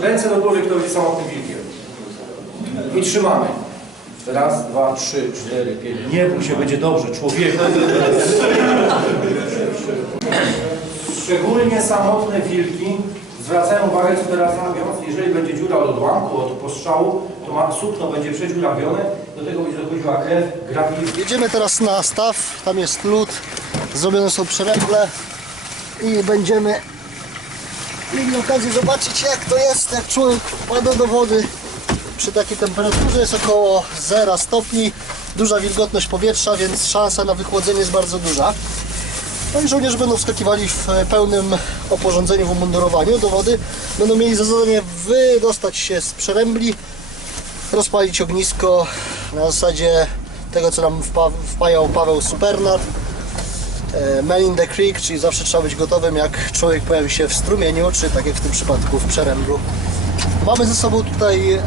Ręce do góry, kto będzie samotnym wilkiem. I trzymamy. Raz, dwa, trzy, cztery, pięć. Nie bój się, będzie dobrze, człowieku. Szczególnie samotne wilki zwracają uwagę, co teraz robią. Jeżeli będzie dziura od odłamku, od postrzału, to ma, sukno będzie przedziurawione, do tego będzie dochodziła krew, grafik. Jedziemy teraz na staw, tam jest lód, zrobione są przeręble i będziemy mieli okazję zobaczyć jak to jest, jak człowiek wpada do wody przy takiej temperaturze jest około 0 stopni, duża wilgotność powietrza, więc szansa na wychłodzenie jest bardzo duża. No i żołnierze będą wskakiwali w pełnym oporządzeniu, w umundurowaniu do wody. Będą mieli za zadanie wydostać się z przerębli, rozpalić ognisko na zasadzie tego, co nam wpa wpajał Paweł Supernat. E, Man in the Creek, czyli zawsze trzeba być gotowym, jak człowiek pojawi się w strumieniu, czy tak jak w tym przypadku w przeręblu. Mamy ze sobą tutaj e,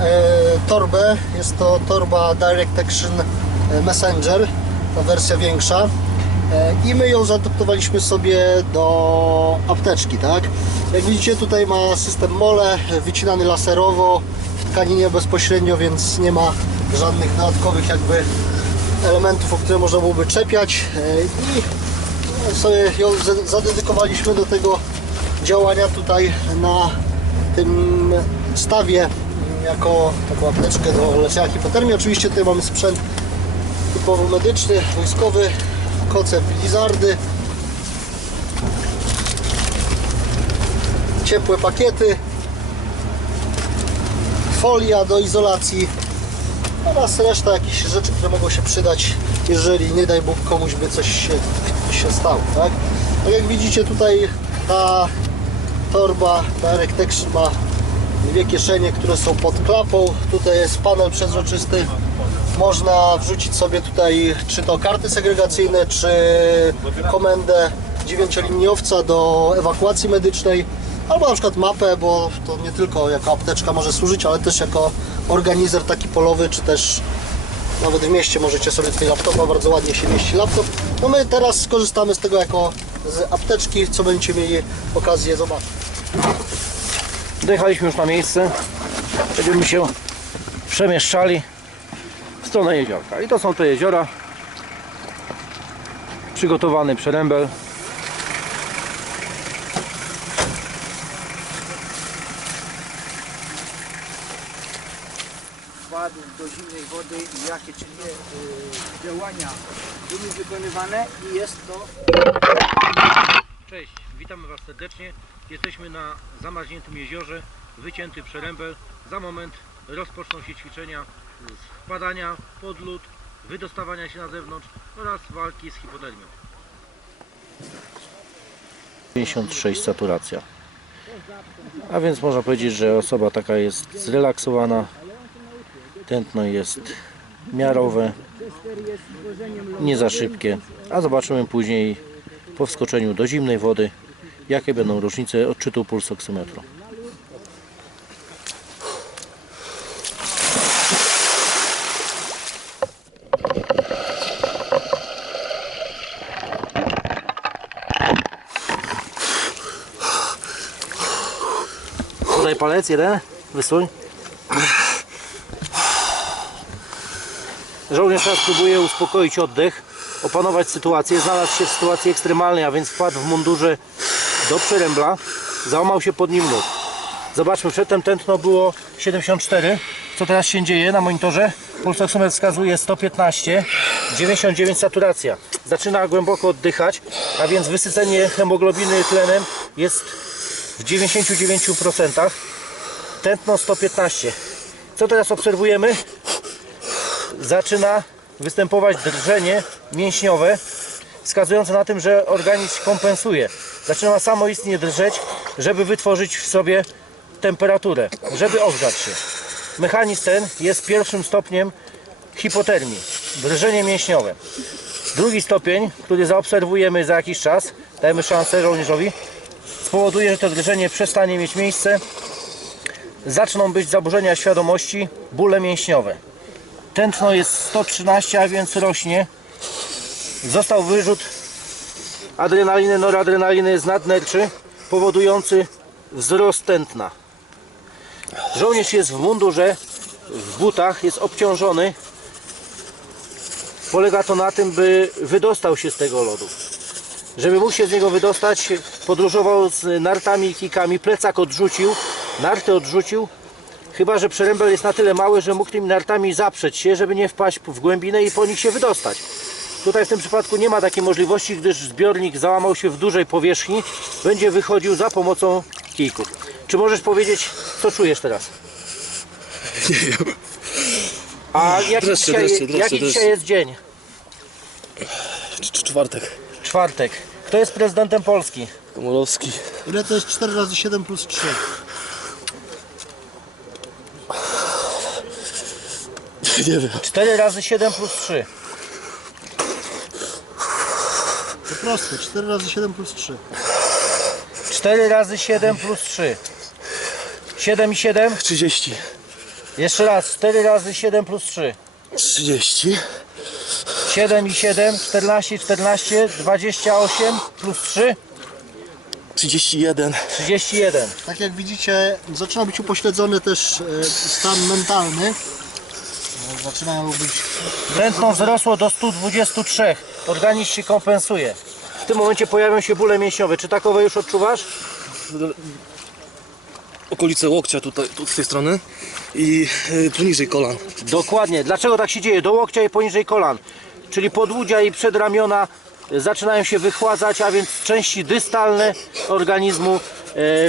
torbę, jest to torba Direct Action e, Messenger, ta wersja większa. E, I my ją zaadaptowaliśmy sobie do apteczki, tak? Jak widzicie tutaj ma system mole, wycinany laserowo w tkaninie bezpośrednio, więc nie ma żadnych dodatkowych jakby elementów, o które można byłoby czepiać. E, I sobie ją za- zadedykowaliśmy do tego działania tutaj na tym stawie jako taką apteczkę do leczenia hipotermii. Oczywiście tutaj mamy sprzęt typowo medyczny, wojskowy, koce blizardy, ciepłe pakiety, folia do izolacji oraz reszta jakichś rzeczy, które mogą się przydać, jeżeli nie daj Bóg komuś by coś się, się stało. Tak? tak jak widzicie tutaj ta torba Direct Action ma dwie kieszenie, które są pod klapą. Tutaj jest panel przezroczysty. Można wrzucić sobie tutaj czy to karty segregacyjne, czy komendę dziewięcioliniowca do ewakuacji medycznej, albo na przykład mapę, bo to nie tylko jako apteczka może służyć, ale też jako organizer taki polowy, czy też nawet w mieście możecie sobie tutaj laptopa, bardzo ładnie się mieści laptop. No my teraz skorzystamy z tego jako z apteczki, co będziecie mieli okazję zobaczyć. Dojechaliśmy już na miejsce. Będziemy się przemieszczali w stronę jeziorka. I to są te jeziora. Przygotowany przerębel. wpadł do zimnej wody i jakie czy nie y, działania były wykonywane i jest to Cześć, witamy Was serdecznie. Jesteśmy na zamarzniętym jeziorze, wycięty przerębel. Za moment rozpoczną się ćwiczenia z wpadania pod lód, wydostawania się na zewnątrz oraz walki z hipotermią. 56 saturacja. A więc można powiedzieć, że osoba taka jest zrelaksowana, tętno jest miarowe, nie za szybkie, a zobaczymy później po wskoczeniu do zimnej wody, jakie będą różnice odczytu pulsoksymetru. Podaj palec, jeden, wysuń. Żołnierz teraz próbuje uspokoić oddech, opanować sytuację. Znalazł się w sytuacji ekstremalnej, a więc wpadł w mundurze do przerębla. Załamał się pod nim lód. Zobaczmy, przedtem tętno było 74. Co teraz się dzieje na monitorze? Pulsoksymetr wskazuje 115, 99 saturacja. Zaczyna głęboko oddychać, a więc wysycenie hemoglobiny tlenem jest w 99%. Tętno 115. Co teraz obserwujemy? Zaczyna występować drżenie mięśniowe, wskazujące na tym, że organizm kompensuje. Zaczyna samoistnie drżeć, żeby wytworzyć w sobie temperaturę, żeby ogrzać się. Mechanizm ten jest pierwszym stopniem hipotermii, drżenie mięśniowe. Drugi stopień, który zaobserwujemy za jakiś czas, dajemy szansę żołnierzowi, spowoduje, że to drżenie przestanie mieć miejsce, zaczną być zaburzenia świadomości, bóle mięśniowe tętno jest 113, a więc rośnie. Został wyrzut adrenaliny, noradrenaliny z nadnerczy, powodujący wzrost tętna. Żołnierz jest w mundurze, w butach, jest obciążony. Polega to na tym, by wydostał się z tego lodu. Żeby mógł się z niego wydostać, podróżował z nartami i kikami, plecak odrzucił, narty odrzucił, chyba że przerębel jest na tyle mały, że mógł tymi nartami zaprzeć się, żeby nie wpaść w głębinę i po nich się wydostać. Tutaj w tym przypadku nie ma takiej możliwości, gdyż zbiornik załamał się w dużej powierzchni, będzie wychodził za pomocą kijków. Czy możesz powiedzieć, co czujesz teraz? Nie wiem. A jaki, Dreszcze, dzisiaj, dreszcze, dreszcze, jaki dreszcze. dzisiaj jest dzień? Cz- Czwartek. Czwartek. Kto jest prezydentem Polski? Komorowski. Ile to jest 4 razy 7 plus 3? Nie wiem. 4 razy 7 plus 3. To proste, 4 razy 7 plus 3. 4 razy 7 plus 3. 7 i 7. 30. Jeszcze raz. 4 razy 7 plus 3. 30. 7 i 7. 14, 14. 28 plus 3. 31. 31. Tak jak widzicie, zaczyna być upośledzony też e, stan mentalny. Zaczynają być Tętno wzrosło do 123. Organizm się kompensuje. W tym momencie pojawią się bóle mięśniowe. Czy takowe już odczuwasz? Okolice łokcia tutaj, tu z tej strony. I y, poniżej kolan. Dokładnie. Dlaczego tak się dzieje? Do łokcia i poniżej kolan. Czyli podłudzia i przedramiona zaczynają się wychładzać, a więc części dystalne organizmu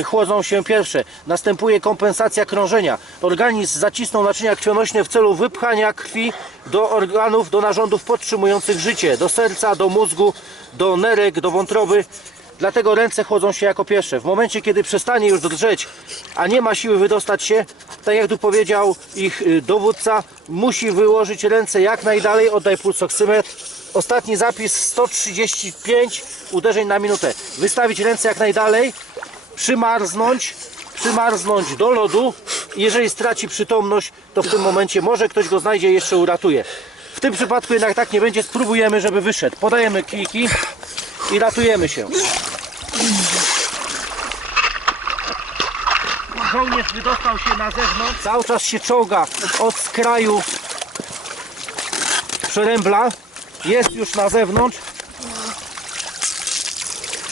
chłodzą się pierwsze. Następuje kompensacja krążenia. Organizm zacisnął naczynia krwionośne w celu wypchania krwi do organów, do narządów podtrzymujących życie, do serca, do mózgu, do nerek, do wątroby. Dlatego ręce chłodzą się jako pierwsze. W momencie, kiedy przestanie już drżeć, a nie ma siły wydostać się, tak jak tu powiedział ich y, dowódca, musi wyłożyć ręce jak najdalej, oddaj pulsoksymetr. Ostatni zapis 135 uderzeń na minutę. Wystawić ręce jak najdalej, przymarznąć, przymarznąć do lodu. Jeżeli straci przytomność, to w tym momencie może ktoś go znajdzie i jeszcze uratuje. W tym przypadku jednak tak nie będzie, spróbujemy, żeby wyszedł. Podajemy kliki i ratujemy się. Żołnierz wydostał się na zewnątrz. Cały czas się czołga od skraju przerębla. Jest już na zewnątrz.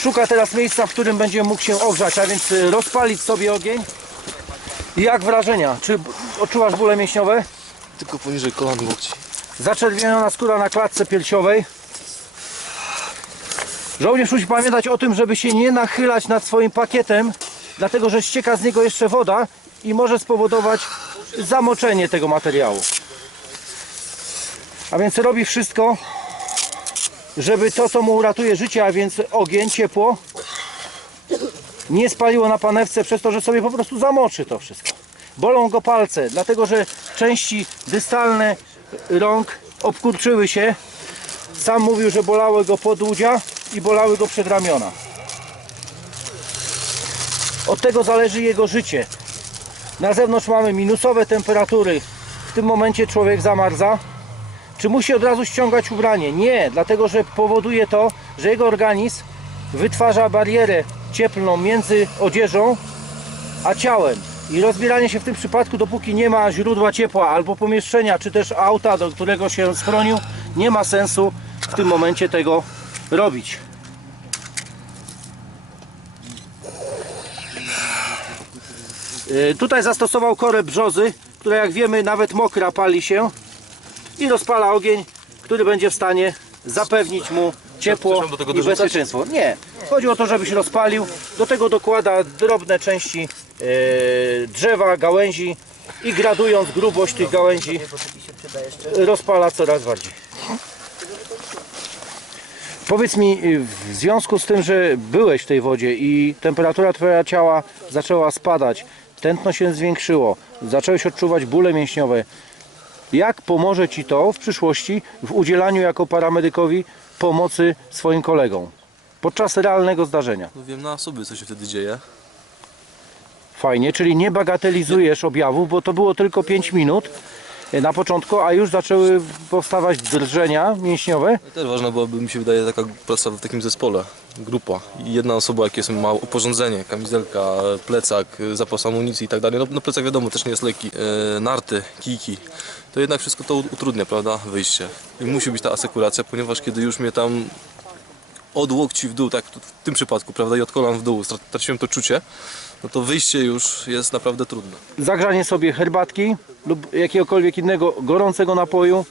Szuka teraz miejsca, w którym będzie mógł się ogrzać, a więc y, rozpalić sobie ogień. Jak wrażenia? Czy odczuwasz bóle mięśniowe? Tylko poniżej kolan łokci. Zaczerwieniona skóra na klatce piersiowej. Żołnierz musi pamiętać o tym, żeby się nie nachylać nad swoim pakietem, dlatego że ścieka z niego jeszcze woda i może spowodować zamoczenie tego materiału. A więc robi wszystko, żeby to, co mu uratuje życie, a więc ogień, ciepło, nie spaliło na panewce przez to, że sobie po prostu zamoczy to wszystko. Bolą go palce, dlatego że części dystalne rąk obkurczyły się. Sam mówił, że bolały go podłudzia i bolały go przedramiona. Od tego zależy jego życie. Na zewnątrz mamy minusowe temperatury. W tym momencie człowiek zamarza. Czy musi od razu ściągać ubranie? Nie, dlatego że powoduje to, że jego organizm wytwarza barierę cieplną między odzieżą a ciałem. I rozbieranie się w tym przypadku, dopóki nie ma źródła ciepła albo pomieszczenia, czy też auta, do którego się schronił, nie ma sensu w tym momencie tego robić. Y, Tutaj zastosował korę brzozy, która jak wiemy nawet mokra pali się i rozpala ogień, który będzie w stanie zapewnić mu ciepło i bezpieczeństwo. Nie, chodzi o to, żeby się rozpalił. Do tego dokłada drobne części e, drzewa, gałęzi i gradując grubość tych gałęzi rozpala coraz bardziej. Powiedz mi, y, w związku z tym, że byłeś w tej wodzie i temperatura Twojego ciała zaczęła spadać, tętno się zwiększyło, zacząłeś odczuwać bóle mięśniowe, jak pomoże Ci to w przyszłości w udzielaniu jako paramedykowi pomocy swoim kolegom podczas realnego zdarzenia? No wiem na sobie, co się wtedy dzieje. Fajnie, czyli nie bagatelizujesz objawów, bo to było tylko 5 minut na początku, a już zaczęły powstawać drżenia mięśniowe. Też ważna byłaby, mi się wydaje, taka praca w takim zespole, grupa. Jedna osoba, jakie są ma uporządzenie, kamizelka, plecak, zapas amunicji i tak dalej. No, no plecak wiadomo też nie jest lekki. E, narty, kijki. To jednak wszystko to utrudnia, prawda, wyjście. I musi być ta asekuracja, ponieważ kiedy już mnie tam od łokci w dół, tak w tym przypadku, prawda, i od kolan w dół straciłem to czucie, no to wyjście już jest naprawdę trudne. Zagrzanie sobie herbatki lub jakiegokolwiek innego gorącego napoju